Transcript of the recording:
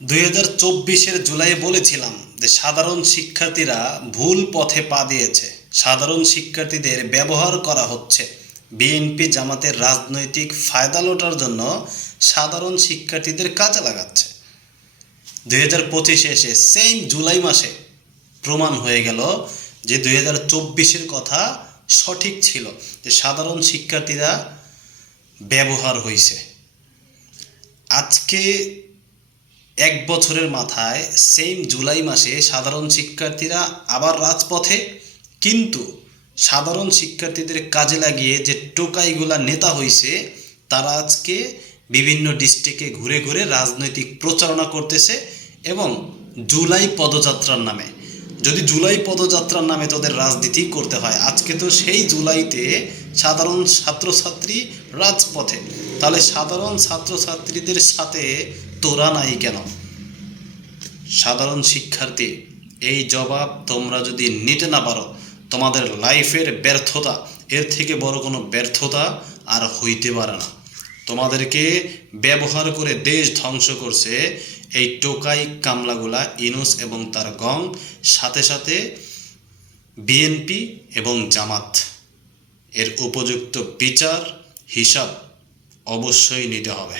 2024-এর জুলাই বলেছিলাম যে সাধারণ শিক্ষার্থীরা ভুল পথে পা দিয়েছে, সাধারণ শিক্ষার্থীদের ব্যবহার করা হচ্ছে। বিএনপি জামাতের রাজনৈতিক ফায়দা লোটার জন্য সাধারণ শিক্ষার্থীদের কাজে লাগাচ্ছে। 2025-এ এসে সেম জুলাই মাসে প্রমাণ হয়ে গেল যে 2024-এর কথা সঠিক ছিল, যে সাধারণ শিক্ষার্থীরা ব্যবহার হয়েছে। আজকে 1 বছরের মাথায় সেম জুলাই মাসে সাধারণ শিক্ষার্থীরা আবার রাজপথে, কিন্তু সাধারণ শিক্ষার্থীদের কাজে লাগিয়ে যে টোকাইগুলা নেতা হইছে তারা আজকে বিভিন্ন ডিস্ট্রিক্টে ঘুরে ঘুরে রাজনৈতিক প্রচারণা করতেছে। এবং জুলাই পদযাত্রার নামে, যদি জুলাই পদযাত্রার নামে তোদের রাজনীতি করতে হয়, আজকে তো সেই জুলাইতে সাধারণ ছাত্রছাত্রী রাজপথে, তাহলে সাধারণ ছাত্রছাত্রীদের সাথে তোরা নাই কেন? সাধারণ শিক্ষার্থী, এই জবাব তোমরা যদি নিতে না পারো, তোমাদের লাইফের ব্যর্থতা, এর থেকে বড় কোনো ব্যর্থতা আর হইতে পারে না। তোমাদেরকে ব্যবহার করে দেশ ধ্বংস করছে এই টোকাই কামলাগুলা, ইনুস এবং তার গং, সাথে সাথে বিএনপি এবং জামাত। এর উপযুক্ত বিচার হিসাব অবশ্যই নিতে হবে।